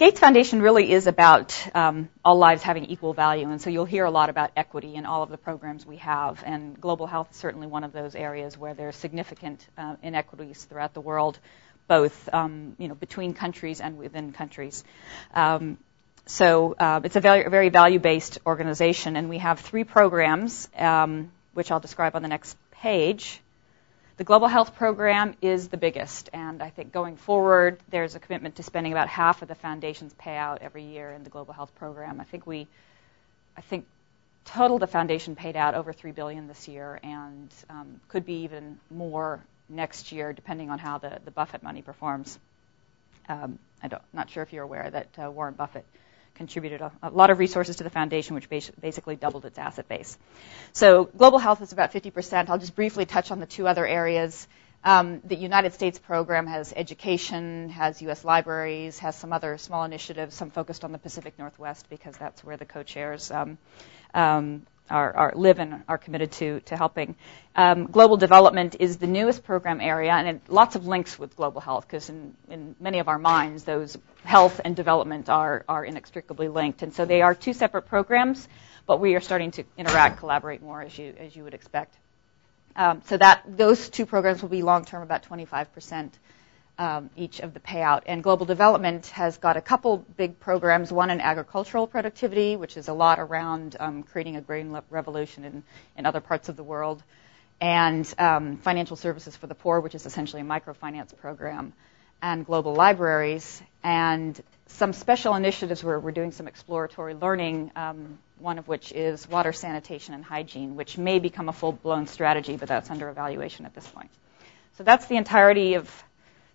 Gates Foundation really is about all lives having equal value, and so you'll hear a lot about equity in all of the programs we have, and global health is certainly one of those areas where there's significant inequities throughout the world, both between countries and within countries. So it's a very value-based organization, and we have 3 programs, which I'll describe on the next page. The Global Health Program is the biggest, and I think going forward, there's a commitment to spending about half of the foundation's payout every year in the Global Health Program. I think total the foundation paid out over $3 billion this year, and could be even more next year, depending on how the Buffett money performs. Not sure if you're aware that Warren Buffett contributed a lot of resources to the foundation, which basically doubled its asset base. So global health is about 50%. I'll just briefly touch on the 2 other areas. The United States program has education, has U.S. libraries, has some other small initiatives, some focused on the Pacific Northwest because that's where the co-chairs live and are committed to helping. Global development is the newest program area, and lots of links with global health because in many of our minds, those health and development are inextricably linked. And so they are 2 separate programs, but we are starting to interact, collaborate more as you would expect. So those 2 programs will be long-term, about 25% each of the payout. And global development has got a couple big programs, one in agricultural productivity, which is a lot around creating a grain revolution in other parts of the world, and financial services for the poor, which is essentially a microfinance program, and global libraries, and some special initiatives where we're doing some exploratory learning, one of which is water sanitation and hygiene, which may become a full-blown strategy, but that's under evaluation at this point. So that's the entirety of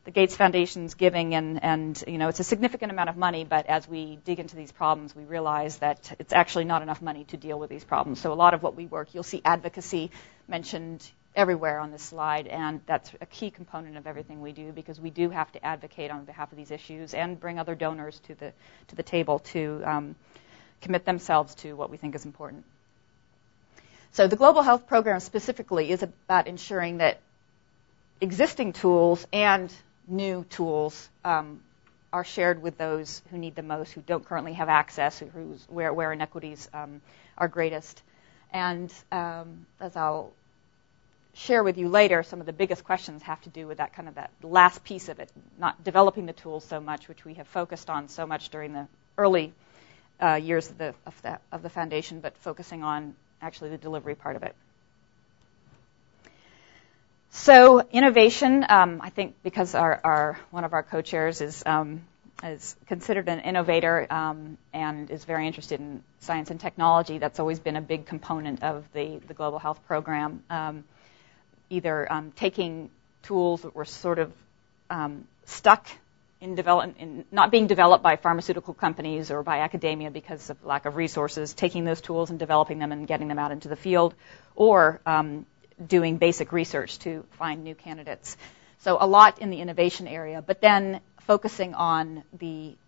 the Gates Foundation's giving, and it's a significant amount of money, but as we dig into these problems, we realize that it's actually not enough money to deal with these problems. So a lot of what we work, you'll see advocacy mentioned everywhere on this slide, and that's a key component of everything we do because we do have to advocate on behalf of these issues and bring other donors to the table to commit themselves to what we think is important. So the Global Health Program specifically is about ensuring that existing tools and new tools are shared with those who need them most, who don't currently have access, where inequities are greatest. And as I'll share with you later, some of the biggest questions have to do with that last piece of it, not developing the tools so much, which we have focused on so much during the early years of the foundation, but focusing on actually the delivery part of it. So innovation, I think because one of our co-chairs is considered an innovator and is very interested in science and technology, that's always been a big component of the Global Health Program. Either taking tools that were sort of stuck in development, not being developed by pharmaceutical companies or by academia because of lack of resources, taking those tools and developing them and getting them out into the field, or doing basic research to find new candidates. So a lot in the innovation area, but then focusing on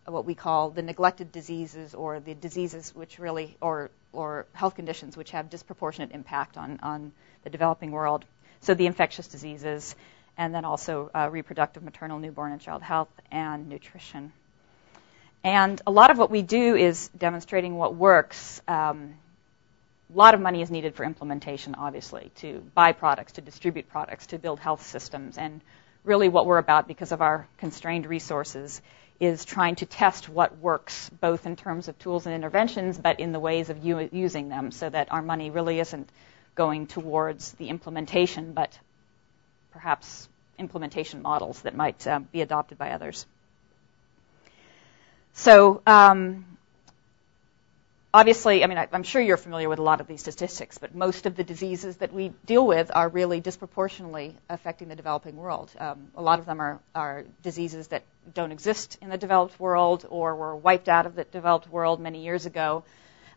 what we call the neglected diseases, or the diseases which really, or health conditions which have disproportionate impact on the developing world. So the infectious diseases, and then also reproductive, maternal, newborn, and child health, and nutrition. And a lot of what we do is demonstrating what works. A lot of money is needed for implementation, obviously, to buy products, to distribute products, to build health systems. And really what we're about, because of our constrained resources, is trying to test what works, both in terms of tools and interventions, but in the ways of using them, so that our money really isn't going towards the implementation, but perhaps implementation models that might be adopted by others. So obviously, I'm sure you're familiar with a lot of these statistics, but most of the diseases that we deal with are really disproportionately affecting the developing world. A lot of them are diseases that don't exist in the developed world or were wiped out of the developed world many years ago,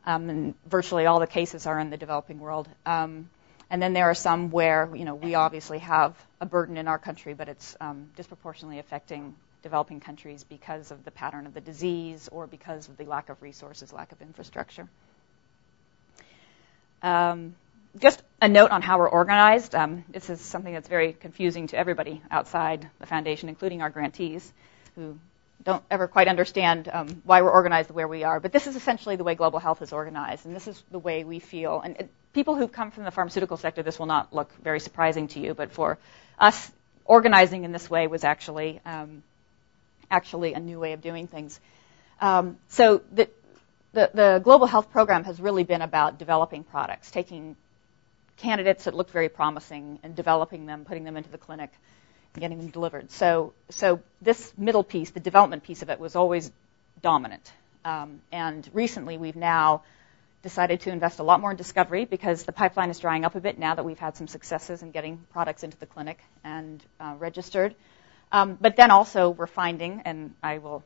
and virtually all the cases are in the developing world. And then there are some where we obviously have a burden in our country, but it's disproportionately affecting developing countries because of the pattern of the disease or because of the lack of resources, lack of infrastructure. Just a note on how we're organized. This is something that's very confusing to everybody outside the foundation, including our grantees, who don't ever quite understand why we're organized the way we are, but this is essentially the way global health is organized, and this is the way we feel. And people who come from the pharmaceutical sector, this will not look very surprising to you, but for us, organizing in this way was actually a new way of doing things. So the global health program has really been about developing products, taking candidates that looked very promising and developing them, putting them into the clinic, and getting them delivered. So this middle piece, the development piece of it, was always dominant. And recently we've now decided to invest a lot more in discovery because the pipeline is drying up a bit now that we've had some successes in getting products into the clinic and registered. But then also we're finding, and I will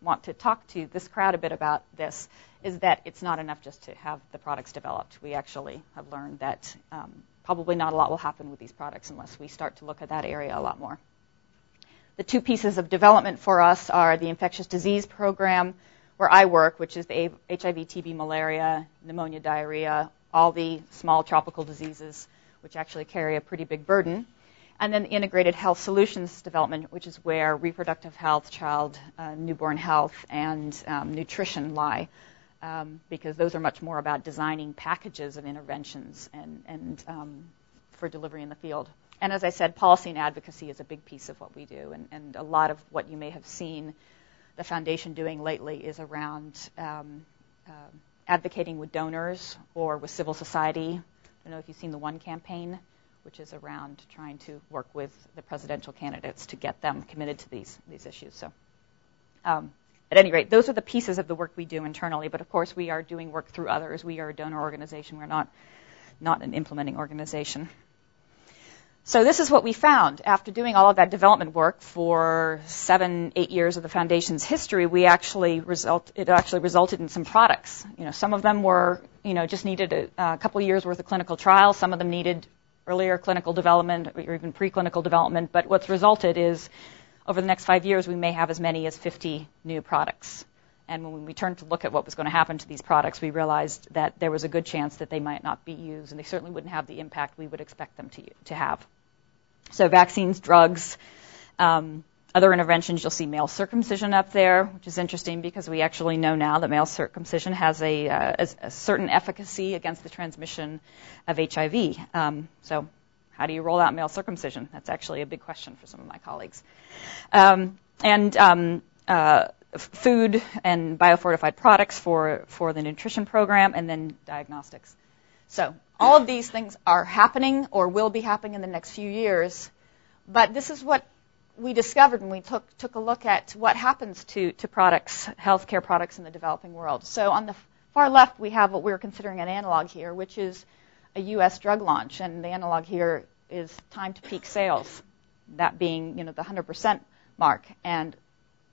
want to talk to this crowd a bit about this, is that it's not enough just to have the products developed. We actually have learned that probably not a lot will happen with these products unless we start to look at that area a lot more. The two pieces of development for us are the infectious disease program, where I work, which is the HIV, TB, malaria, pneumonia, diarrhea, all the small tropical diseases, which actually carry a pretty big burden. And then the integrated health solutions development, which is where reproductive health, child, newborn health, and nutrition lie, because those are much more about designing packages of interventions and for delivery in the field. And as I said, policy and advocacy is a big piece of what we do, and a lot of what you may have seen the foundation doing lately is around advocating with donors or with civil society. I don't know if you've seen the One campaign, which is around trying to work with the presidential candidates to get them committed to these issues. So at any rate, those are the pieces of the work we do internally, but of course we are doing work through others. We are a donor organization. We're not an implementing organization. So this is what we found. After doing all of that development work for 7-8 years of the foundation's history, it actually resulted in some products. Some of them were, just needed a couple of years worth of clinical trials. Some of them needed earlier clinical development or even preclinical development. But what's resulted is over the next 5 years, we may have as many as 50 new products. And when we turned to look at what was going to happen to these products, we realized that there was a good chance that they might not be used, and they certainly wouldn't have the impact we would expect them to have. So vaccines, drugs, other interventions. You'll see male circumcision up there, which is interesting because we actually know now that male circumcision has a certain efficacy against the transmission of HIV. So how do you roll out male circumcision? That's actually a big question for some of my colleagues. Food and biofortified products for the nutrition program, and then diagnostics. So all of these things are happening or will be happening in the next few years. But this is what we discovered when we took a look at what happens to products, healthcare products in the developing world. So on the far left, we have what we're considering an analog here, which is a U.S. drug launch. And the analog here is time to peak sales, that being the 100% mark. And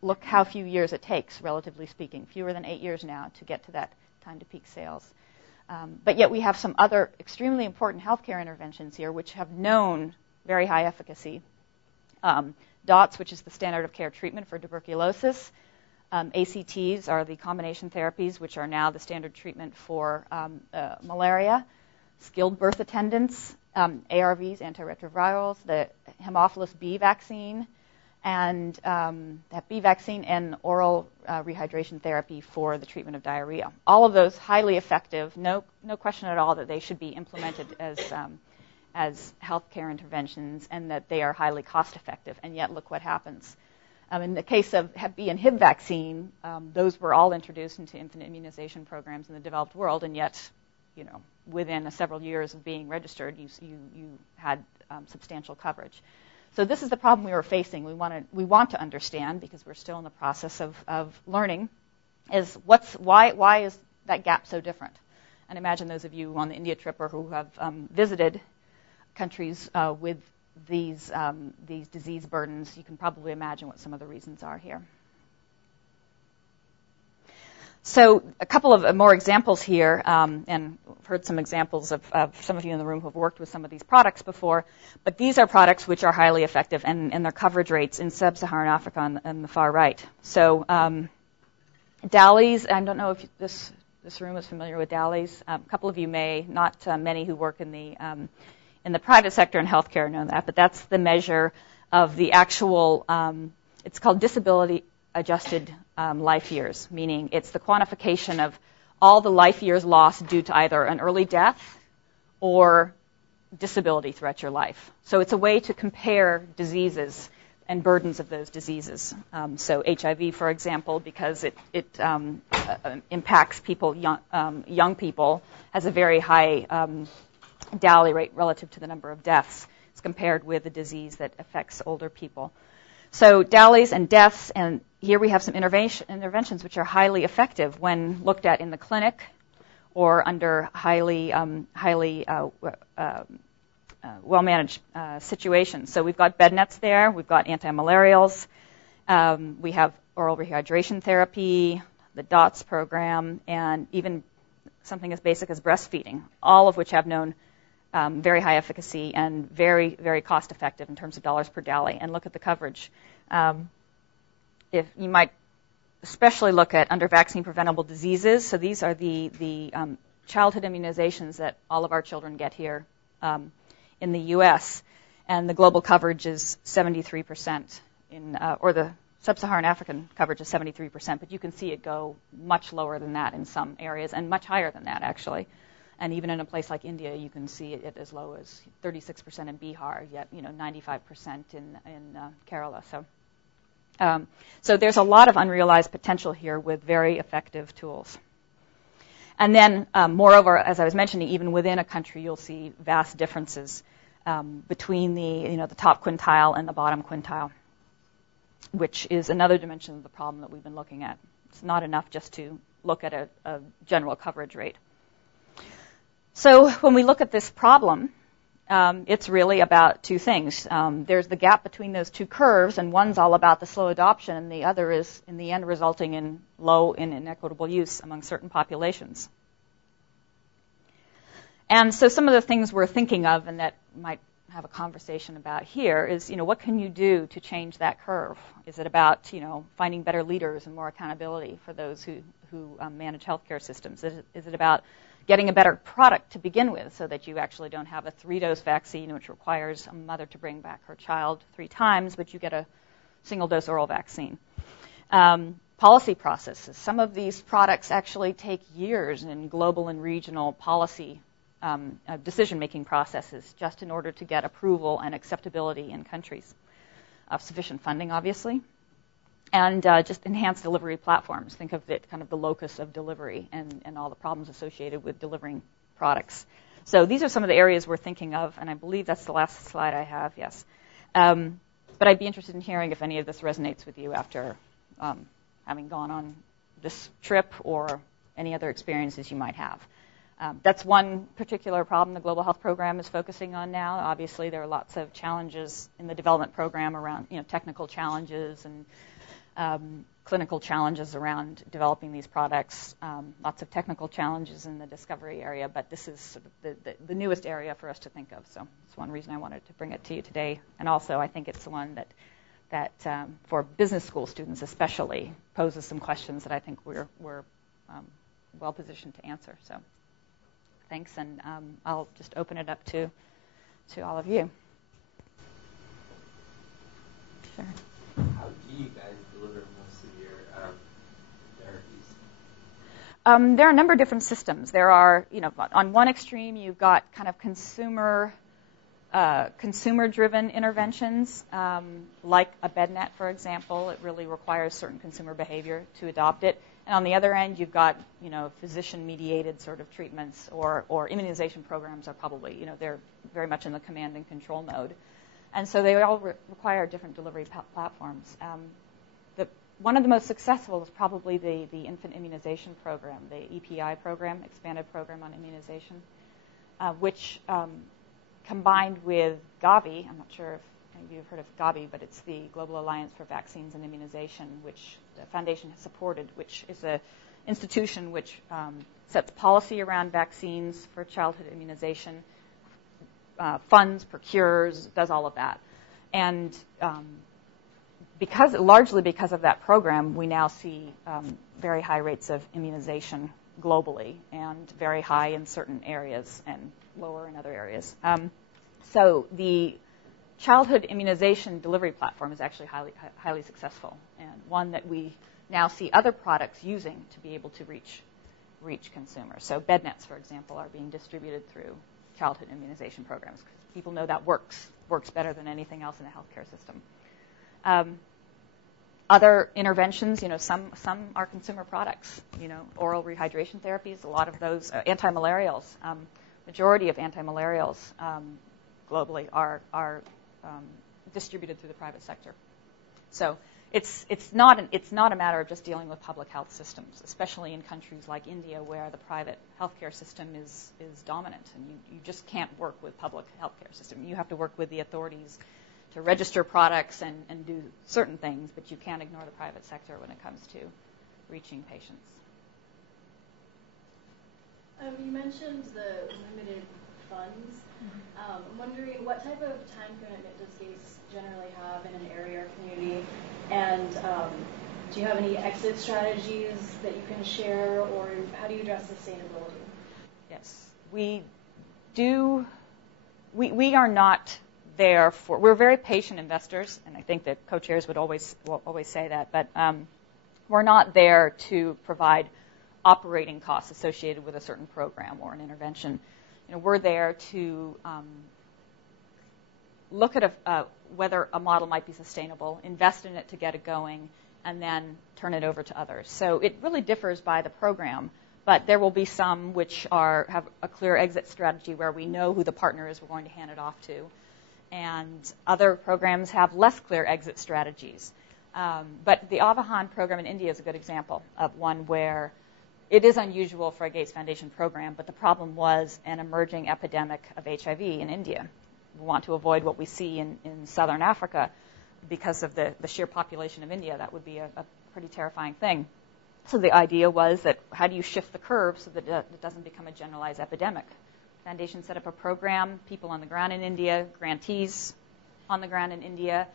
look how few years it takes, relatively speaking, fewer than 8 years now to get to that time to peak sales. But yet we have some other extremely important healthcare interventions here which have known very high efficacy. DOTS, which is the standard of care treatment for tuberculosis. ACTs are the combination therapies, which are now the standard treatment for malaria. Skilled birth attendants, ARVs, antiretrovirals, the Haemophilus B vaccine, and that B vaccine and oral rehydration therapy for the treatment of diarrhea. All of those highly effective, no question at all that they should be implemented as healthcare interventions and that they are highly cost effective. And yet look what happens. In the case of Hep B and Hib vaccine, those were all introduced into infant immunization programs in the developed world, and yet, within several years of being registered, you had substantial coverage. So this is the problem we were facing. We want to understand, because we're still in the process of learning, is why is that gap so different? And imagine those of you on the India trip or who have visited countries with these disease burdens. You can probably imagine what some of the reasons are here. So a couple of more examples here, and I've heard some examples of some of you in the room who have worked with some of these products before, but these are products which are highly effective, and their coverage rates in sub-Saharan Africa on the far right. So DALIs, I don't know if this room is familiar with DALIs. A couple of you may, not many who work in the private sector and healthcare know that, but that's the measure of the actual, it's called disability adjusted life years, meaning it's the quantification of all the life years lost due to either an early death or disability throughout your life. So it's a way to compare diseases and burdens of those diseases. So HIV, for example, because it impacts people, young people, has a very high DALY rate relative to the number of deaths. It's compared with a disease that affects older people. So DALYs and deaths, and here we have some interventions which are highly effective when looked at in the clinic or under highly well-managed situations. So we've got bed nets there, we've got anti-malarials, we have oral rehydration therapy, the DOTS program, and even something as basic as breastfeeding, all of which have known very high efficacy and very, very cost-effective in terms of dollars per DALY. And look at the coverage. If you might especially look at under vaccine-preventable diseases, so these are the childhood immunizations that all of our children get here in the U.S., and the global coverage is 73%, or the sub-Saharan African coverage is 73%, but you can see it go much lower than that in some areas and much higher than that, actually. And even in a place like India, you can see it as low as 36% in Bihar, yet 95% in Kerala. So there's a lot of unrealized potential here with very effective tools. And then, moreover, as I was mentioning, even within a country, you'll see vast differences between the top quintile and the bottom quintile, which is another dimension of the problem that we've been looking at. It's not enough just to look at a general coverage rate. So when we look at this problem, it's really about two things. There's the gap between those two curves, and one's all about the slow adoption, and the other is, in the end, resulting in low and inequitable use among certain populations. And so some of the things we're thinking of and that might have a conversation about here is, what can you do to change that curve? Is it about, finding better leaders and more accountability for those who manage healthcare systems? Is it about getting a better product to begin with so that you actually don't have a 3-dose vaccine, which requires a mother to bring back her child 3 times, but you get a single-dose oral vaccine? Policy processes. Some of these products actually take years in global and regional policy decision-making processes just in order to get approval and acceptability in countries. Sufficient funding, obviously. And just enhanced delivery platforms. Think of it kind of the locus of delivery and all the problems associated with delivering products. So these are some of the areas we're thinking of, and I believe that's the last slide I have, yes. But I'd be interested in hearing if any of this resonates with you after having gone on this trip or any other experiences you might have. That's one particular problem the Global Health Program is focusing on now. Obviously, there are lots of challenges in the development program around technical challenges and clinical challenges around developing these products, lots of technical challenges in the discovery area, but this is sort of the newest area for us to think of. So it's one reason I wanted to bring it to you today. And also I think it's the one that for business school students especially poses some questions that I think we're well positioned to answer. So thanks, and I'll just open it up to all of you. Sure. How do you guys deliver most of your therapies? There are a number of different systems. There are, on one extreme, you've got kind of consumer-driven interventions, like a bed net, for example. It really requires certain consumer behavior to adopt it. And on the other end, you've got, physician-mediated sort of treatments or immunization programs are probably, they're very much in the command and control mode. And so they all require different delivery platforms. One of the most successful is probably the infant immunization program, the EPI program, Expanded Program on Immunization, which combined with Gavi, I'm not sure if any of you have heard of Gavi, but it's the Global Alliance for Vaccines and Immunization, which the foundation has supported, which is an institution which sets policy around vaccines for childhood immunization, funds, procures, does all of that. And largely because of that program, we now see very high rates of immunization globally, and very high in certain areas and lower in other areas. So the childhood immunization delivery platform is actually highly successful, and one that we now see other products using to be able to reach consumers. So bed nets, for example, are being distributed through childhood immunization programs because people know that works better than anything else in the healthcare system. Other interventions, some are consumer products. Oral rehydration therapies, a lot of those anti-malarials. Majority of anti-malarials globally are distributed through the private sector. So it's not a matter of just dealing with public health systems, especially in countries like India where the private healthcare system is dominant, and you just can't work with public healthcare system. You have to work with the authorities to register products and do certain things, but you can't ignore the private sector when it comes to reaching patients. You mentioned the limited funds. I'm wondering what type of time commitment does Gates generally have in an area or community, and do you have any exit strategies that you can share, or how do you address sustainability? Yes, we do. We are not there for. We're very patient investors, and I think that co-chairs will always say that, but we're not there to provide operating costs associated with a certain program or an intervention. We're there to look at whether a model might be sustainable, invest in it to get it going, and then turn it over to others. So it really differs by the program, but there will be some which have a clear exit strategy where we know who the partner is we're going to hand it off to, and other programs have less clear exit strategies. But the Otto Hahn program in India is a good example of one where it is unusual for a Gates Foundation program, but the problem was an emerging epidemic of HIV in India. We want to avoid what we see in southern Africa because of the sheer population of India. That would be a pretty terrifying thing. So the idea was that how do you shift the curve so that it doesn't become a generalized epidemic? Foundation set up a program, people on the ground in India, grantees on the ground in India,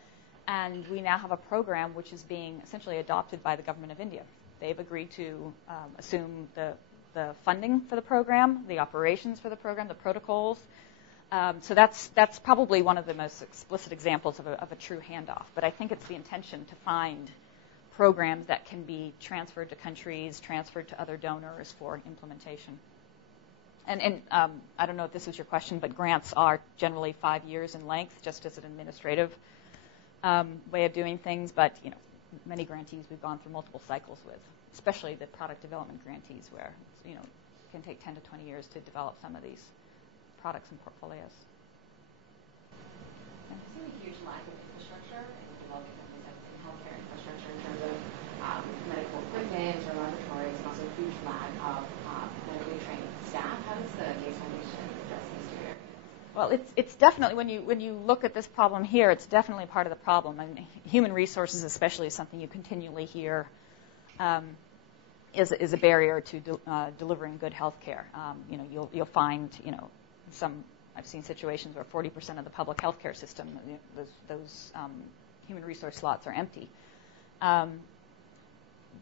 and we now have a program which is being essentially adopted by the government of India. They've agreed to assume the funding for the program, the operations for the program, the protocols. So that's probably one of the most explicit examples of a true handoff. But I think it's the intention to find programs that can be transferred to countries, transferred to other donors for implementation. And I don't know if this was your question, but grants are generally 5 years in length, just as an administrative way of doing things. But many grantees we've gone through multiple cycles with, especially the product development grantees, where it can take 10 to 20 years to develop some of these products and portfolios. There's a huge lack of infrastructure in developing countries, like in healthcare infrastructure in terms of medical equipment or laboratories, and also a huge lack of medically trained staff. How does the Gates Foundation address these two areas? Well, it's definitely, when you look at this problem here, it's definitely part of the problem. And human resources, especially, is something you continually hear is a barrier to delivering good health care. You'll find, I've seen situations where 40% of the public health care system, those human resource slots are empty.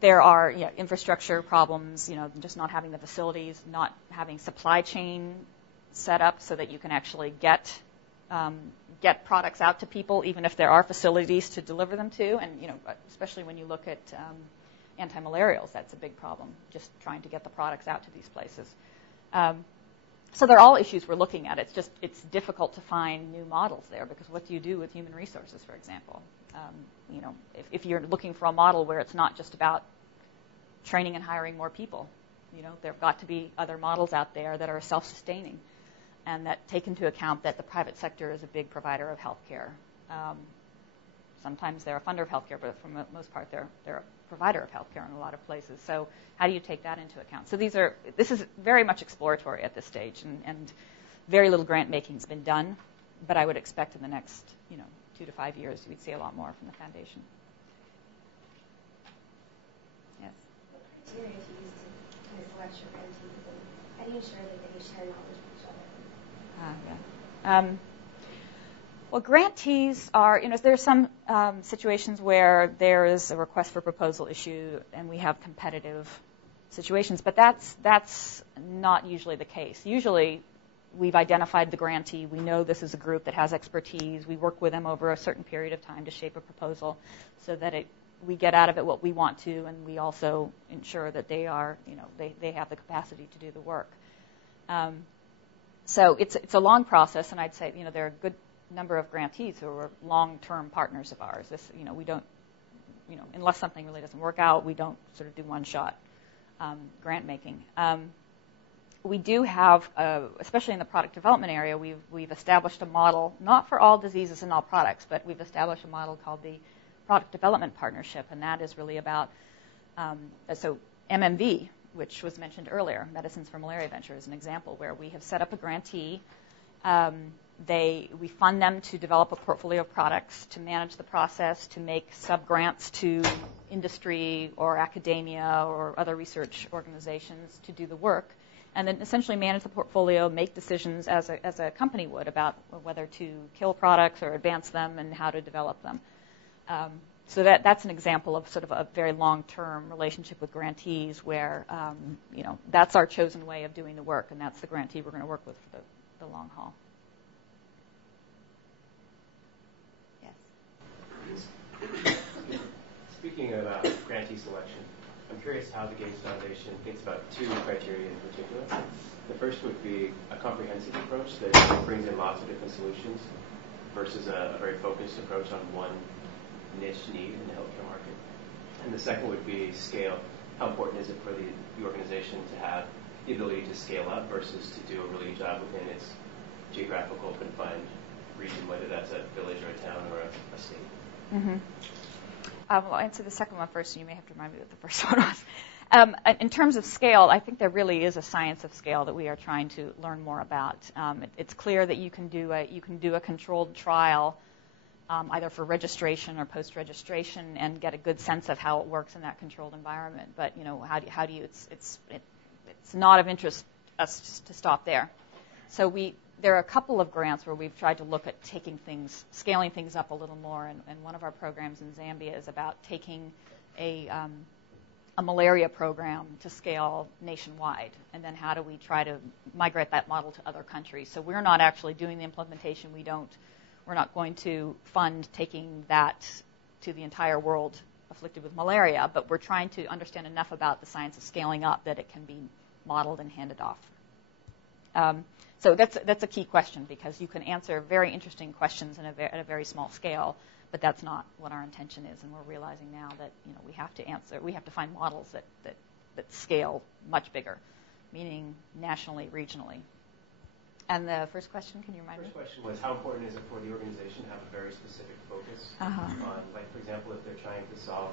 There are infrastructure problems, just not having the facilities, not having supply chain set up so that you can actually get products out to people, even if there are facilities to deliver them to. And especially when you look at anti-malarials, that's a big problem, just trying to get the products out to these places. So they're all issues we're looking at. It's difficult to find new models there, because what do you do with human resources, for example? If you're looking for a model where it's not just about training and hiring more people, there have got to be other models out there that are self-sustaining and that take into account that the private sector is a big provider of health care. Sometimes they're a funder of health care, but for the most part, they're a provider of health care in a lot of places. So how do you take that into account? So this is very much exploratory at this stage, and very little grant making has been done, but I would expect in the next 2 to 5 years we'd see a lot more from the foundation. Yes? What criteria do you use to select your grantees, and how do you ensure that they share knowledge with each other? Well, grantees are, there are some situations where there is a request for proposal issue and we have competitive situations, but that's not usually the case. Usually we've identified the grantee. We know this is a group that has expertise. We work with them over a certain period of time to shape a proposal so that we get out of it what we want to, and we also ensure that they are, they have the capacity to do the work. So it's a long process, and I'd say, there are a good number of grantees who are long-term partners of ours. This, we don't, unless something really doesn't work out, we don't sort of do one-shot grant making. We do have, especially in the product development area, we've established a model, not for all diseases and all products, but we've established a model called the Product Development Partnership, and that is really about, so MMV, which was mentioned earlier, Medicines for Malaria Venture, is an example where we have set up a grantee. We fund them to develop a portfolio of products, to manage the process, to make sub-grants to industry or academia or other research organizations to do the work, and then essentially manage the portfolio, make decisions as a company would about whether to kill products or advance them and how to develop them. So that's an example of sort of a very long-term relationship with grantees where, that's our chosen way of doing the work, and that's the grantee we're going to work with for the long haul. Yes? Speaking about grantee selection, I'm curious how the Gates Foundation thinks about two criteria in particular. The first would be a comprehensive approach that brings in lots of different solutions versus a very focused approach on one niche need in the healthcare market. And the second would be scale. How important is it for the organization to have the ability to scale up versus to do a really good job within its geographical confined region, whether that's a village or a town or a state? Mm-hmm. I'll answer the second one first, and you may have to remind me what the first one was. In terms of scale, I think there really is a science of scale that we are trying to learn more about. It's clear that you can do a controlled trial either for registration or post-registration and get a good sense of how it works in that controlled environment. But how do you? It's not of interest us just to stop there. So there are a couple of grants where we've tried to look at scaling things up a little more. And one of our programs in Zambia is about taking a malaria program to scale nationwide. And then how do we try to migrate that model to other countries? So we're not actually doing the implementation. We're not going to fund taking that to the entire world afflicted with malaria, but we're trying to understand enough about the science of scaling up that it can be modeled and handed off. So that's a key question because you can answer very interesting questions at a very small scale, but that's not what our intention is, and we're realizing now that we have to find models that scale much bigger, meaning nationally, regionally. And the first question, can you remind me? The first question was, how important is it for the organization to have a very specific focus on, like, for example, if they're trying to solve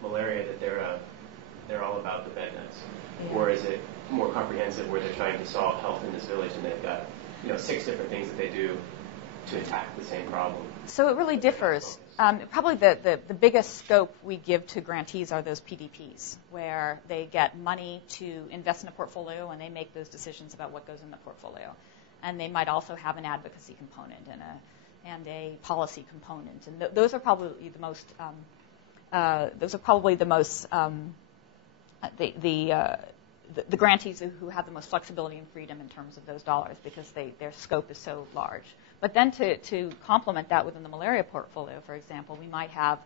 malaria, that they're all about the bed nets? Yeah. Or is it more comprehensive where they're trying to solve health in this village and they've got 6 different things that they do to attack the same problem? So it really differs. Probably the biggest scope we give to grantees are those PDPs, where they get money to invest in a portfolio and they make those decisions about what goes in the portfolio. And they might also have an advocacy component and a policy component, and those are probably the most. The grantees who have the most flexibility and freedom in terms of those dollars because their scope is so large. But then to complement that within the malaria portfolio, for example, we might have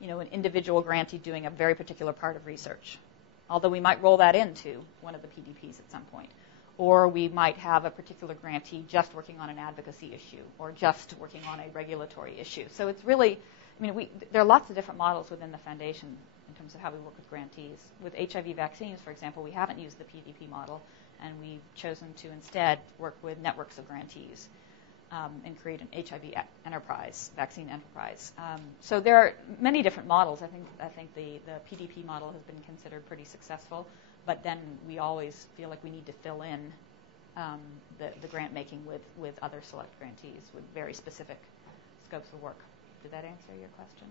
an individual grantee doing a very particular part of research, although we might roll that into one of the PDPs at some point. Or we might have a particular grantee just working on an advocacy issue or just working on a regulatory issue. So it's really, there are lots of different models within the foundation in terms of how we work with grantees. With HIV vaccines, for example, we haven't used the PDP model, and we've chosen to instead work with networks of grantees and create an HIV enterprise, vaccine enterprise. So there are many different models. I think the PDP model has been considered pretty successful. But then we always feel like we need to fill in the grant making with other select grantees with very specific scopes of work. Did that answer your question?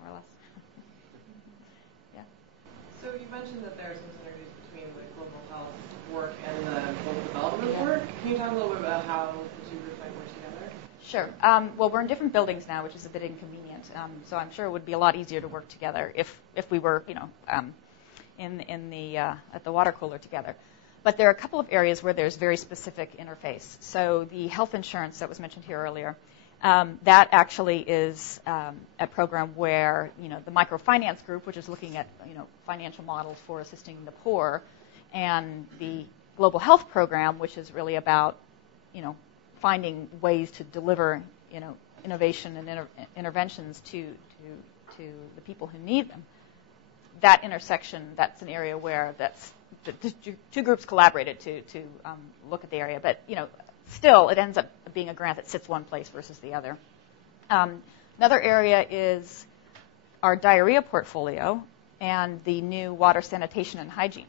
More or less? Yeah. So you mentioned that there are some synergies between the global health work and the global development work. Can you talk a little bit about how the two groups might work together? Sure. Well, we're in different buildings now, which is a bit inconvenient. So I'm sure it would be a lot easier to work together if we were, at the water cooler together. But there are a couple of areas where there's very specific interface. So the health insurance that was mentioned here earlier, that actually is a program where, the microfinance group, which is looking at, financial models for assisting the poor, and the global health program, which is really about, finding ways to deliver, innovation and interventions to the people who need them. That intersection, that's an area where the two groups collaborated to look at the area. But, still, it ends up being a grant that sits one place versus the other. Another area is our diarrhea portfolio and the new water, sanitation, and hygiene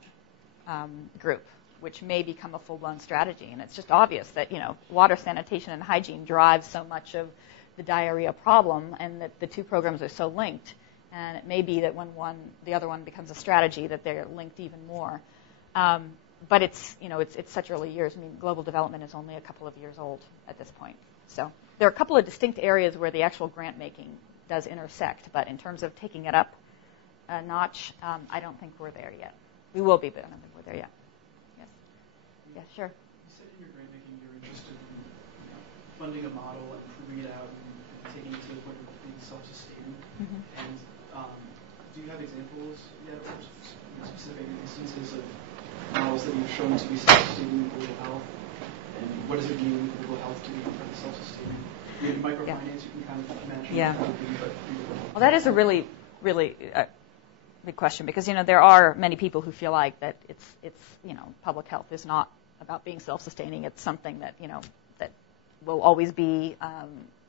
group, which may become a full-blown strategy. And it's just obvious that, water, sanitation, and hygiene drives so much of the diarrhea problem, and that the two programs are so linked. And it may be that when the other one becomes a strategy, that they're linked even more. But it's such early years. I mean, global development is only a couple of years old at this point. So there are a couple of distinct areas where the actual grant making does intersect. But in terms of taking it up a notch, I don't think we're there yet. We will be, but I don't think we're there yet. Yes? Yeah, sure. You said in your grant making you're interested in funding a model and proving it out and taking it to the point of being self-sustaining. Mm-hmm. And do you have examples yet of specific instances of models that you've shown to be self-sustaining in global health? And what does it mean in global health to be self-sustaining? In microfinance, you can kind of imagine Yeah. how it would be, but Well, that is a really, really big question, because there are many people who feel like that it's public health is not about being self-sustaining. It's something that that will always be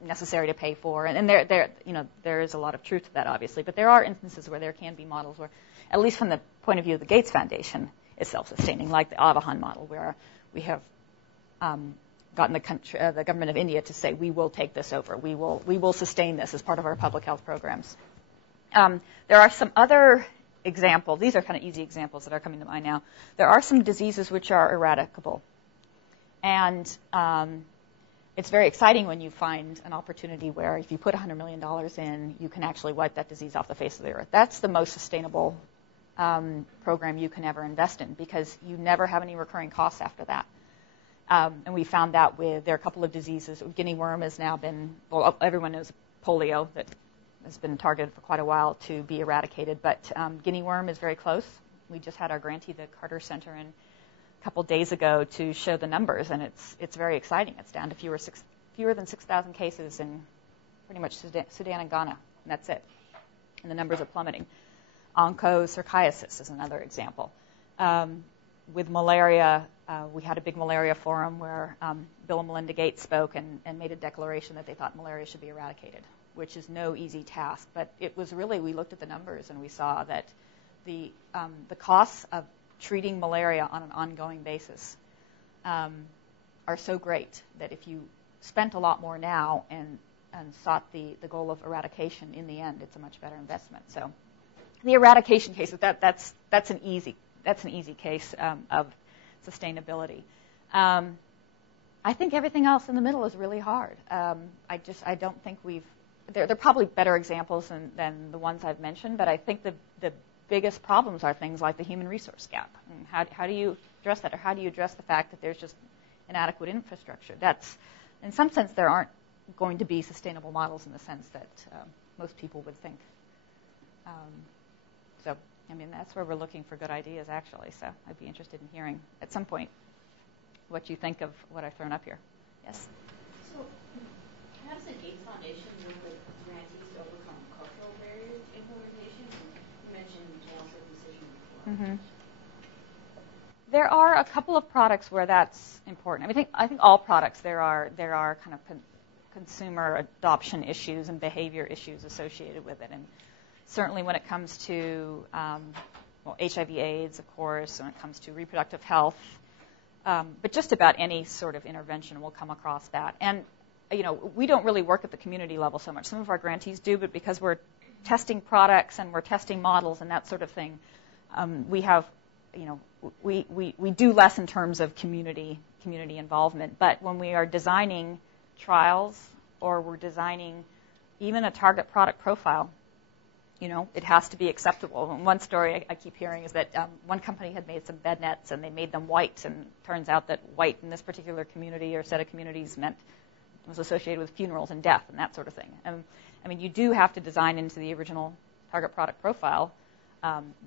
necessary to pay for, and there is a lot of truth to that, obviously. But there are instances where there can be models where, at least from the point of view of the Gates Foundation, is self-sustaining, like the Otto Hahn model, where we have gotten the government of India to say we will take this over, we will sustain this as part of our public health programs. There are some other examples. These are kind of easy examples that are coming to mind now. There are some diseases which are eradicable, and it's very exciting when you find an opportunity where if you put $100 million in, you can actually wipe that disease off the face of the earth. That's the most sustainable program you can ever invest in, because you never have any recurring costs after that. And we found that there are a couple of diseases. Guinea worm has now been, well, everyone knows polio, that has been targeted for quite a while to be eradicated. But guinea worm is very close. We just had our grantee, the Carter Center, in a couple days ago to show the numbers, and it's very exciting. It's down to fewer than 6,000 cases in pretty much Sudan and Ghana, and that's it. And the numbers are plummeting. Onchocerciasis is another example. With malaria, we had a big malaria forum where Bill and Melinda Gates spoke and made a declaration that they thought malaria should be eradicated, which is no easy task. But it was really, we looked at the numbers and we saw that the costs of treating malaria on an ongoing basis are so great that if you spent a lot more now and sought the goal of eradication in the end, it's a much better investment. So the eradication case, that's an easy case of sustainability. I think everything else in the middle is really hard. I don't think there are probably better examples than the ones I've mentioned, but I think the biggest problems are things like the human resource gap. And how do you address that, or how do you address the fact that there's just inadequate infrastructure? That's, in some sense, there aren't going to be sustainable models in the sense that most people would think. So, I mean, that's where we're looking for good ideas, actually. So I'd be interested in hearing at some point what you think of what I've thrown up here. Yes? So how does the Gates Foundation work with grantees to overcome cultural barriers to implementation? You mentioned jail circumcision before. Mm-hmm. There are a couple of products where that's important. I think all products there are kind of consumer adoption issues and behavior issues associated with it. And certainly when it comes to HIV/AIDS, of course, when it comes to reproductive health, but just about any sort of intervention will come across that. And we don't really work at the community level so much. Some of our grantees do, but because we're testing products and we're testing models and that sort of thing, we have, we do less in terms of community involvement. But when we are designing trials or we're designing even a target product profile, it has to be acceptable. And one story I keep hearing is that one company had made some bed nets and they made them white, and it turns out that white in this particular community or set of communities was associated with funerals and death and that sort of thing. You do have to design into the original target product profile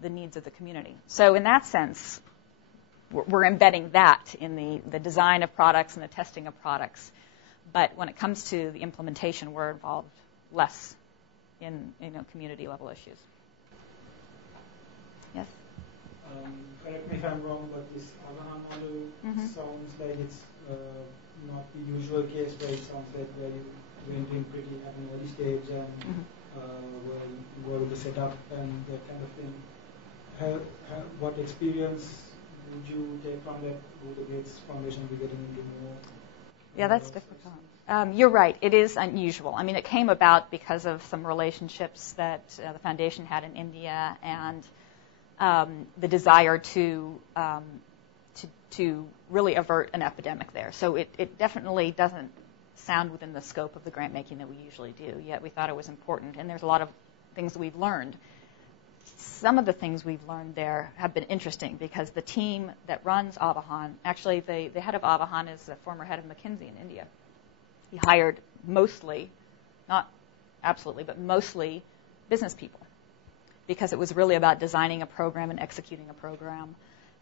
the needs of the community. So in that sense, we're embedding that in the design of products and the testing of products. But when it comes to the implementation, we're involved less in community level issues. Yes? Correct me if I'm wrong, but this Otto Hahn model sounds like it's not the usual case where it sounds like where you went in pretty at an early stage and were with the setup and that kind of thing. What experience would you take from that? Would the Gates Foundation be getting into more? Yeah, that's difficult. You're right. It is unusual. It came about because of some relationships that the foundation had in India and the desire to really avert an epidemic there. So it definitely doesn't sound within the scope of the grant making that we usually do, yet we thought it was important. And there's a lot of things that we've learned. Some of the things we've learned there have been interesting because the team that runs Otto Hahn, actually the head of Otto Hahn is the former head of McKinsey in India. He hired mostly, not absolutely, but mostly business people because it was really about designing a program and executing a program.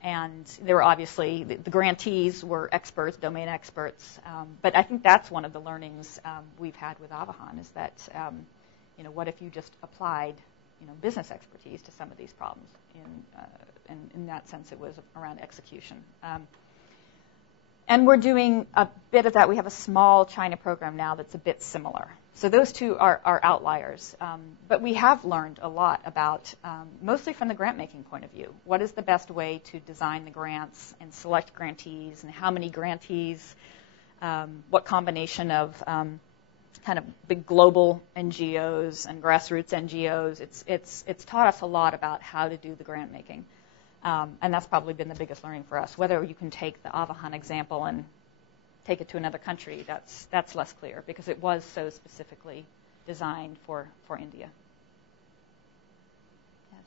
And there were obviously, the grantees were experts, domain experts, but I think that's one of the learnings we've had with Otto Hahn is that, what if you just applied business expertise to some of these problems. And in that sense, it was around execution. And we're doing a bit of that. We have a small China program now that's a bit similar. So those two are outliers. But we have learned a lot about, mostly from the grant-making point of view, what is the best way to design the grants and select grantees and how many grantees, what combination of kind of big global NGOs and grassroots NGOs. It's taught us a lot about how to do the grant making, and that's probably been the biggest learning for us. Whether you can take the Otto Hahn example and take it to another country, that's less clear because it was so specifically designed for India. Yes.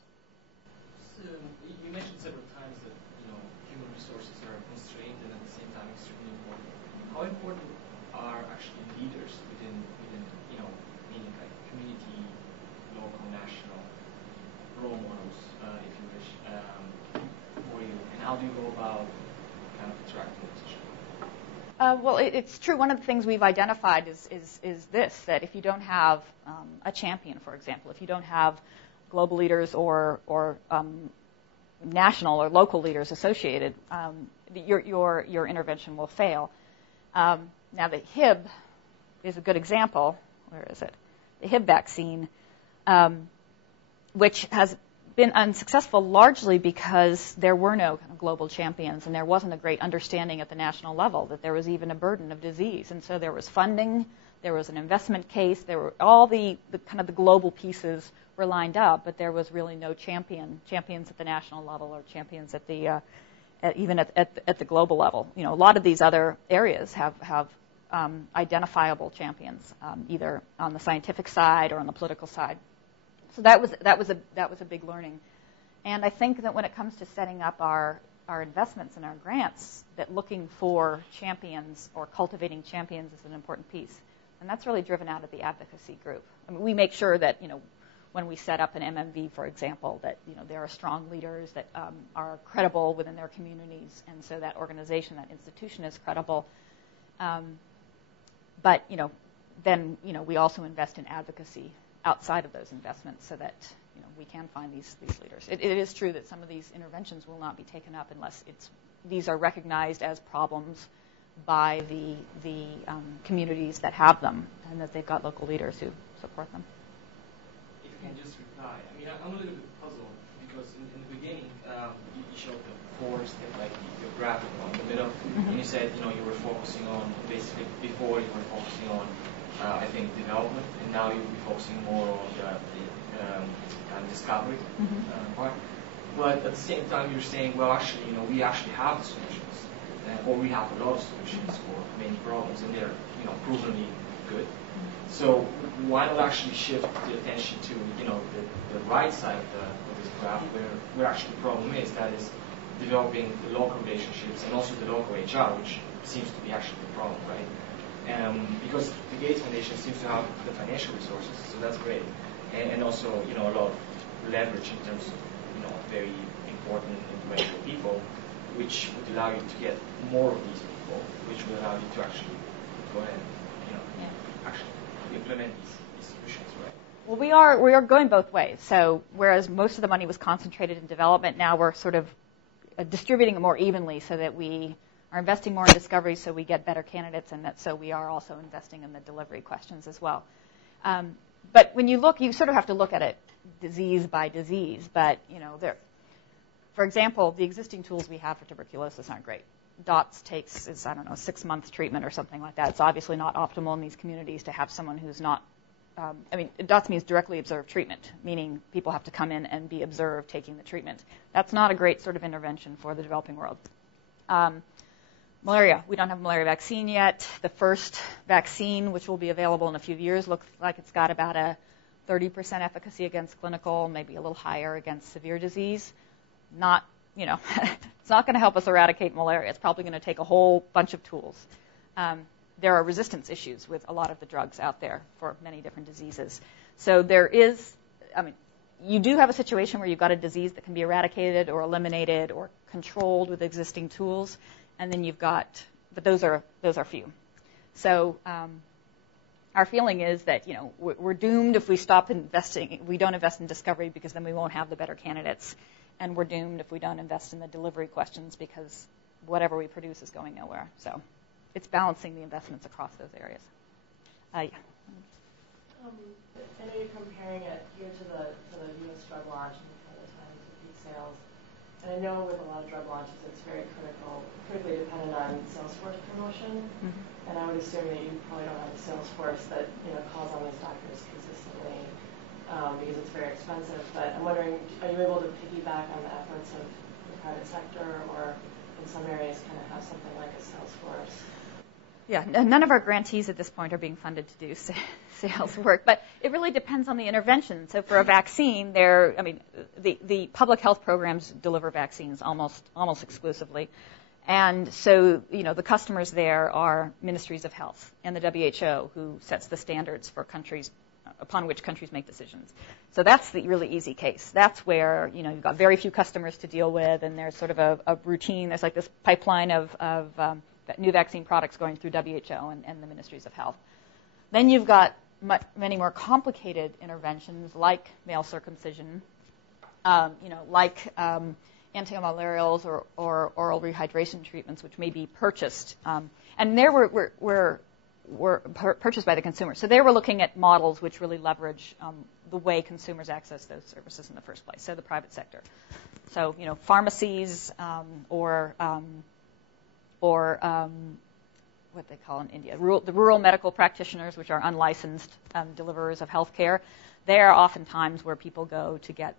So you mentioned several times that human resources are constrained and at the same time extremely important. How important are actually leaders within meaning like community, local, national, role models, if you wish, for you? And how do you go about kind of interacting with each other? Well, it's true. One of the things we've identified is this, that if you don't have a champion, for example, if you don't have global leaders or national or local leaders associated, your intervention will fail. Now, the Hib is a good example. Where is it? The Hib vaccine, which has been unsuccessful largely because there were no global champions and there wasn't a great understanding at the national level that there was even a burden of disease. And so there was funding, there was an investment case, there were all the kind of the global pieces were lined up, but there was really no champions at the national level or champions at the even at the global level. A lot of these other areas have identifiable champions, either on the scientific side or on the political side. So that was a big learning. And I think that when it comes to setting up our investments and our grants, that looking for champions or cultivating champions is an important piece. And that's really driven out of the advocacy group. We make sure that, when we set up an MMV, for example, that there are strong leaders that are credible within their communities, and so that organization, that institution is credible. But then we also invest in advocacy outside of those investments, so that we can find these leaders. It is true that some of these interventions will not be taken up unless these are recognized as problems by the communities that have them, and that they've got local leaders who support them. If you can just reply. I'm a little bit puzzled because in the beginning you showed the four step, like your graphic on the middle, and you said you were focusing on basically before you were focusing on I think development, and now you'll be focusing more on the kind of discovery part. But at the same time, you're saying, well, actually, we actually have the solutions, or we have a lot of solutions for many problems, and they're provenly good. So why not actually shift the attention to the right side of this graph, where actually the problem is, that is developing the local relationships and also the local HR, which seems to be actually the problem, right? Because the Gates Foundation seems to have the financial resources, so that's great, and also a lot of leverage in terms of very important influential people, which would allow you to get more of these people, which will allow you to actually go ahead and actually implement these solutions, right? Well, we are going both ways. So whereas most of the money was concentrated in development, now we're sort of distributing it more evenly so that we are investing more in discovery so we get better candidates, and that so we are also investing in the delivery questions as well. But when you look, you sort of have to look at it disease by disease. But, for example, the existing tools we have for tuberculosis aren't great. DOTS takes, a 6-month treatment or something like that. It's obviously not optimal in these communities to have someone who's not, DOTS means directly observed treatment, meaning people have to come in and be observed taking the treatment. That's not a great sort of intervention for the developing world. Malaria, we don't have a malaria vaccine yet. The first vaccine, which will be available in a few years, looks like it's got about a 30% efficacy against clinical, maybe a little higher against severe disease. Not, it's not going to help us eradicate malaria. It's probably going to take a whole bunch of tools. There are resistance issues with a lot of the drugs out there for many different diseases. So there is, you do have a situation where you've got a disease that can be eradicated or eliminated or controlled with existing tools, and then you've got, but those are few. So our feeling is that we're doomed if we stop investing. We don't invest in discovery because then we won't have the better candidates, and we're doomed if we don't invest in the delivery questions because whatever we produce is going nowhere. So it's balancing the investments across those areas. I know you're comparing it here to the U.S. drug launch and kind of the times of peak sales. And I know with a lot of drug launches, it's very critically dependent on sales force promotion. Mm-hmm. And I would assume that you probably don't have a sales force that calls on these doctors consistently because it's very expensive. But I'm wondering, are you able to piggyback on the efforts of the private sector, or in some areas kind of have something like a sales force? Yeah, none of our grantees at this point are being funded to do sales work, but it really depends on the intervention. So for a vaccine, the public health programs deliver vaccines almost exclusively. And so, the customers there are ministries of health and the WHO, who sets the standards for countries, upon which countries make decisions. So that's the really easy case. That's where, you've got very few customers to deal with, and there's sort of a routine. There's like this pipeline of new vaccine products going through WHO and the ministries of health. Then you've got many more complicated interventions like male circumcision, like antimalarials or oral rehydration treatments, which may be purchased. And there were purchased by the consumer. So they were looking at models which really leverage the way consumers access those services in the first place, so the private sector. So, pharmacies or what they call in India, the rural medical practitioners, which are unlicensed deliverers of health care. They are oftentimes where people go to get.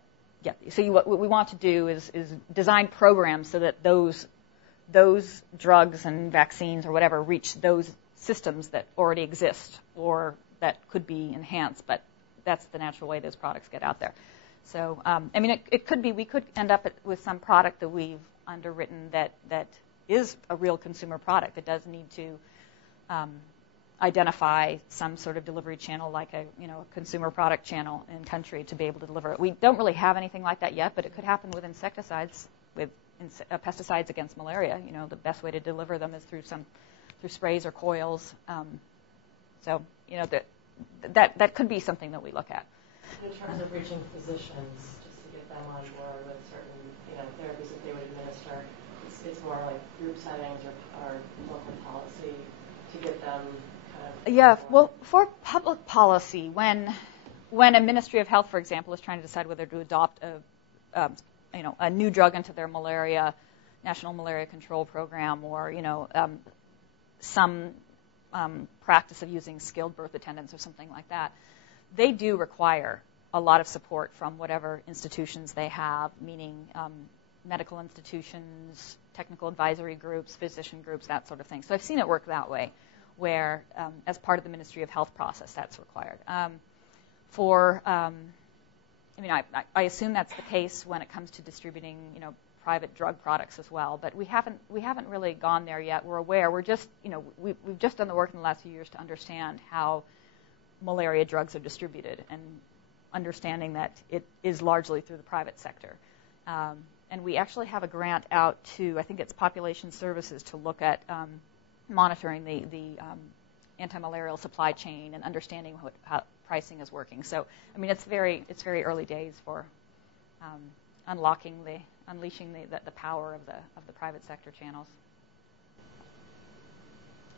So what we want to do is design programs so that those drugs and vaccines or whatever reach those systems that already exist or that could be enhanced, but that's the natural way those products get out there. So, it could be we could end up with some product that we've underwritten that is a real consumer product. It does need to identify some sort of delivery channel, like a consumer product channel in country, to be able to deliver it. We don't really have anything like that yet, but it could happen with insecticides, with pesticides against malaria. The best way to deliver them is through sprays or coils. That could be something that we look at. In terms of reaching physicians, just to get them on board with certain therapies that they would administer, it's more like group settings or local policy to get them kind of... Yeah, well, for public policy, when a Ministry of Health, for example, is trying to decide whether to adopt a new drug into their national malaria control program, or some practice of using skilled birth attendants or something like that, they do require a lot of support from whatever institutions they have, meaning medical institutions, technical advisory groups, physician groups, that sort of thing. So I've seen it work that way, where, as part of the Ministry of Health process, that's required. I assume that's the case when it comes to distributing, private drug products as well. But we haven't really gone there yet. We're aware. We're just, we've just done the work in the last few years to understand how malaria drugs are distributed, and understanding that it is largely through the private sector. And we actually have a grant out to, I think it's Population Services, to look at monitoring the anti-malarial supply chain and understanding how pricing is working. So, it's very early days for unleashing the power of the private sector channels.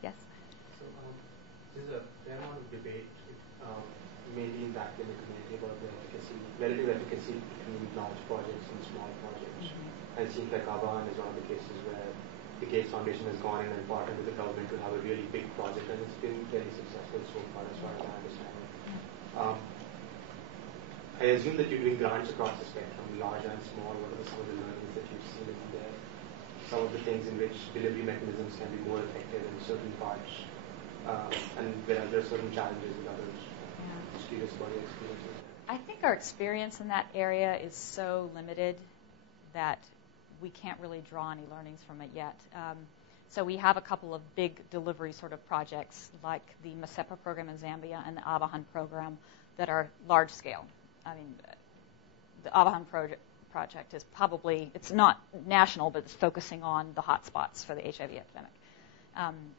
Yes. So there's a fair amount of debate, mainly in the academic community, about the relative efficacy between large projects and small projects. Mm-hmm. And it seems like Otto Hahn is one of the cases where the Gates Foundation has gone in and partnered with the government to have a really big project, and it's been very successful so far, as far as I understand it. I assume that you're doing grants across the spectrum, large and small. What are some of the learnings that you've seen in there? Some of the things in which delivery mechanisms can be more effective in certain parts, and where there are certain challenges with others. Just curious about your experiences. I think our experience in that area is so limited that we can't really draw any learnings from it yet. So we have a couple of big delivery sort of projects, like the MASEPA program in Zambia and the Otto Hahn program, that are large scale. The Otto Hahn project is probably, it's not national, but it's focusing on the hotspots for the HIV epidemic.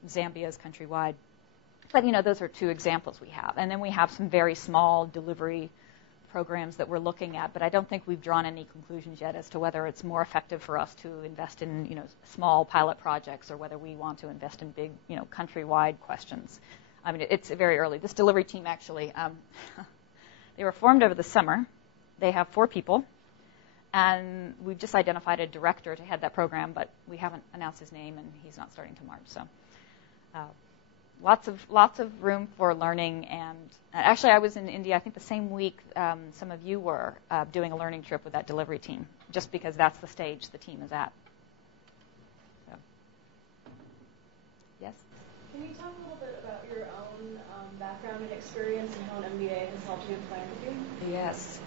Zambia is countrywide. But, those are two examples we have. And then we have some very small delivery programs that we're looking at, but I don't think we've drawn any conclusions yet as to whether it's more effective for us to invest in, small pilot projects, or whether we want to invest in big, countrywide questions. It's very early. This delivery team, actually, they were formed over the summer. They have 4 people, and we've just identified a director to head that program, but we haven't announced his name, and he's not starting till March. So lots of room for learning. And actually, I was in India, I think the same week some of you were doing a learning trip with that delivery team, just because that's the stage the team is at. So. Yes? Can you talk a little bit about your own background and experience and how an MBA has helped you in philanthropy? Yes.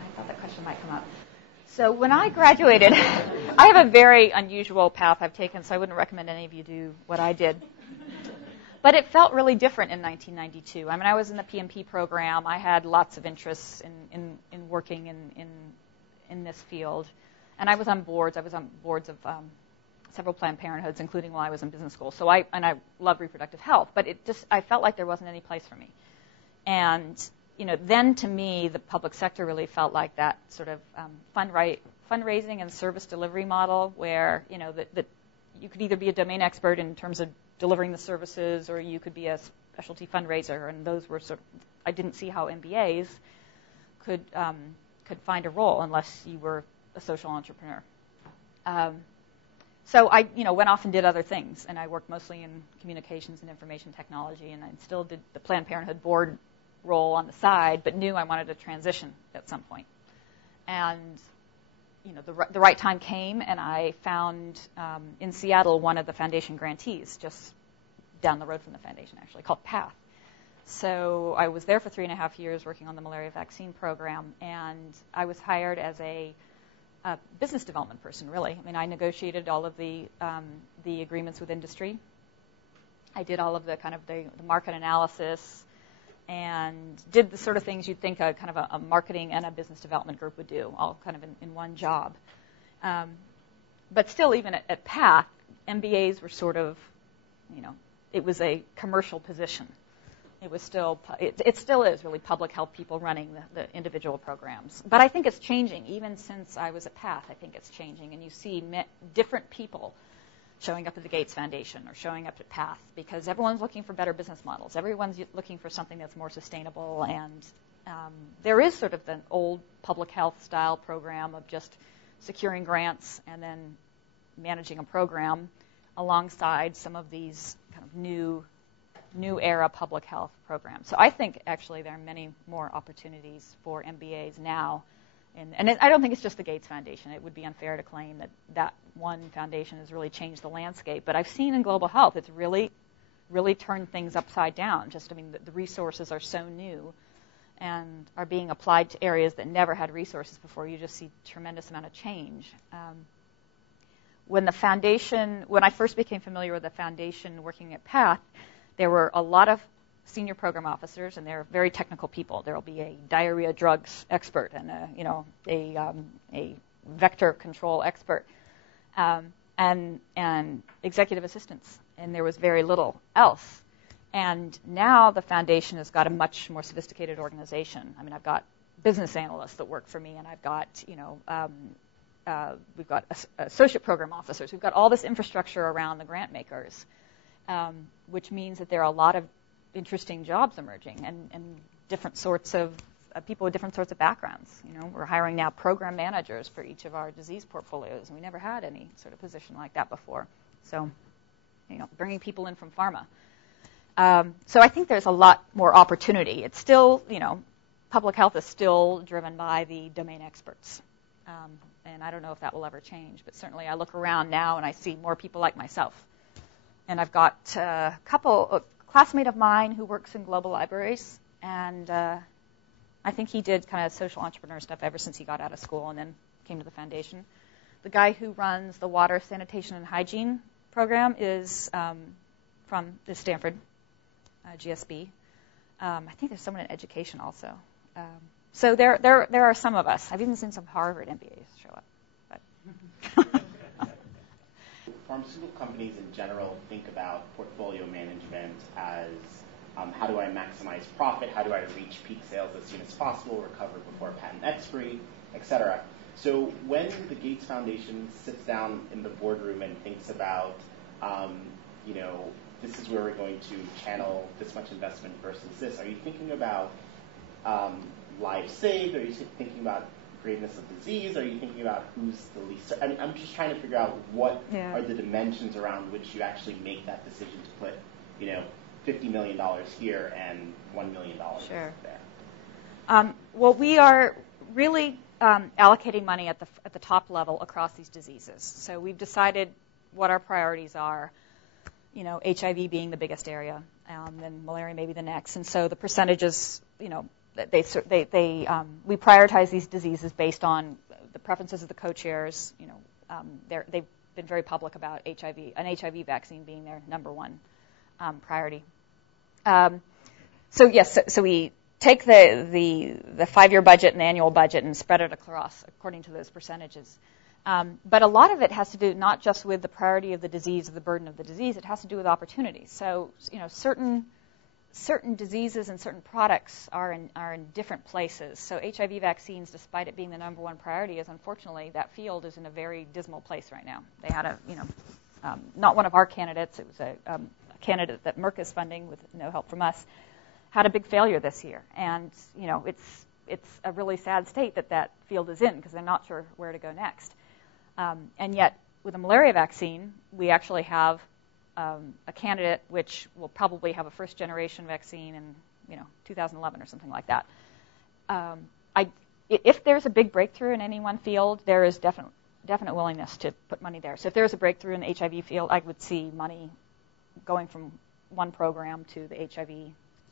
I thought that question might come up. So when I graduated, I have a very unusual path I've taken, so I wouldn't recommend any of you do what I did. But it felt really different in 1992. I was in the PMP program. I had lots of interests in working in this field. And I was on boards. I was on boards of several Planned Parenthoods, including while I was in business school. So I love reproductive health, but I felt like there wasn't any place for me. And then to me, the public sector really felt like that sort of fundraising and service delivery model, where that you could either be a domain expert in terms of delivering the services, or you could be a specialty fundraiser. And those were I didn't see how MBAs could find a role unless you were a social entrepreneur. So I, went off and did other things, and I worked mostly in communications and information technology, and I still did the Planned Parenthood board role on the side, but knew I wanted to transition at some point. And the right time came, and I found in Seattle one of the foundation grantees, just down the road from the foundation, actually, called PATH. So I was there for 3.5 years working on the malaria vaccine program, and I was hired as a business development person, really. I negotiated all of the agreements with industry. I did all of the market analysis, and did the sort of things you'd think a marketing and a business development group would do, all kind of in one job. But still, even at PATH, MBAs were sort of, it was a commercial position. It was still, it still is really public health people running the individual programs. But I think it's changing. Even since I was at PATH, I think it's changing. And you see different people showing up at the Gates Foundation or showing up at PATH, because everyone's looking for better business models. Everyone's looking for something that's more sustainable. And there is sort of the old public health style program of just securing grants and then managing a program alongside some of these kind of new era public health programs. So I think actually there are many more opportunities for MBAs now. And I don't think it's just the Gates Foundation. It would be unfair to claim that one foundation has really changed the landscape. But I've seen in global health, it's really really turned things upside down. The resources are so new and are being applied to areas that never had resources before. You just see tremendous amount of change. When I first became familiar with the foundation working at PATH, there were a lot of senior program officers, and they're very technical people. There will be a diarrhea drugs expert and a vector control expert, and executive assistants, and there was very little else. And now the foundation has got a much more sophisticated organization. I mean, I've got business analysts that work for me, and I've got, we've got associate program officers. We've got all this infrastructure around the Grantmakers, which means that there are a lot of interesting jobs emerging and different sorts of people with different sorts of backgrounds. We're hiring now program managers for each of our disease portfolios, and we never had any sort of position like that before. So, bringing people in from pharma. So I think there's a lot more opportunity. It's still, public health is still driven by the domain experts. And I don't know if that will ever change, but certainly I look around now and I see more people like myself. And I've got a classmate of mine who works in global libraries, and I think he did kind of social entrepreneur stuff ever since he got out of school and then came to the foundation. The guy who runs the water sanitation and hygiene program is from the Stanford GSB. I think there's someone in education also. So there are some of us. I've even seen some Harvard MBAs show up. But Pharmaceutical companies in general think about portfolio management as how do I maximize profit, how do I reach peak sales as soon as possible, recover before patent expiry, et cetera. So when the Gates Foundation sits down in the boardroom and thinks about, this is where we're going to channel this much investment versus this, are you thinking about lives saved? Are you thinking about greatness of disease? Are you thinking about who's the least? I mean, I'm just trying to figure out what are the dimensions around which you actually make that decision to put, $50 million here and $1 million there. Well, we are really allocating money at the top level across these diseases. So we've decided what our priorities are. HIV being the biggest area, then malaria maybe the next. And so the percentages, we prioritize these diseases based on the preferences of the co-chairs. They've been very public about an HIV vaccine being their number one priority. So we take the 5-year budget and the annual budget and spread it across according to those percentages. But a lot of it has to do not just with the priority of the disease or the burden of the disease. It has to do with opportunities. So, certain diseases and certain products are in different places. So HIV vaccines, despite it being the number one priority, is unfortunately that field is in a very dismal place right now. They had not one of our candidates. It was a candidate that Merck is funding with no help from us, had a big failure this year. And, it's a really sad state that field is in because they're not sure where to go next. And yet, with a malaria vaccine, we actually have a candidate which will probably have a first-generation vaccine in 2011 or something like that. If there's a big breakthrough in any one field, there is definite willingness to put money there. So if there's a breakthrough in the HIV field, I would see money going from one program to the HIV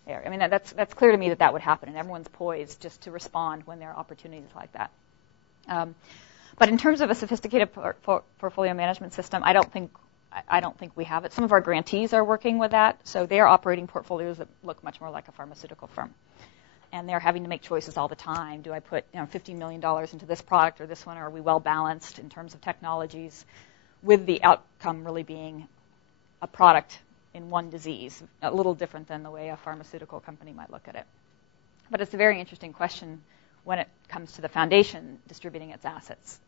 area. I mean, that's clear to me that would happen, and everyone's poised just to respond when there are opportunities like that. But in terms of a sophisticated portfolio management system, I don't think we have it. Some of our grantees are working with that, so they are operating portfolios that look much more like a pharmaceutical firm, and they're having to make choices all the time. Do I put $15 million into this product or this one, or are we well balanced in terms of technologies, with the outcome really being a product in one disease, a little different than the way a pharmaceutical company might look at it. But it's a very interesting question when it comes to the foundation distributing its assets,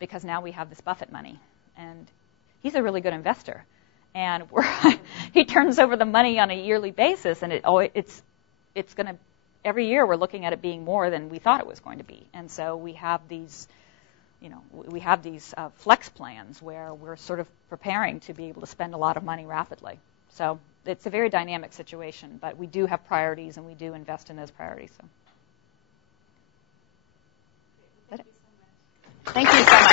because now we have this Buffett money, and he's a really good investor, and he turns over the money on a yearly basis, and it's going to, every year we're looking at it being more than we thought it was going to be, and so we have these flex plans where we're sort of preparing to be able to spend a lot of money rapidly. So it's a very dynamic situation, but we do have priorities, and we do invest in those priorities. So. Thank you so much.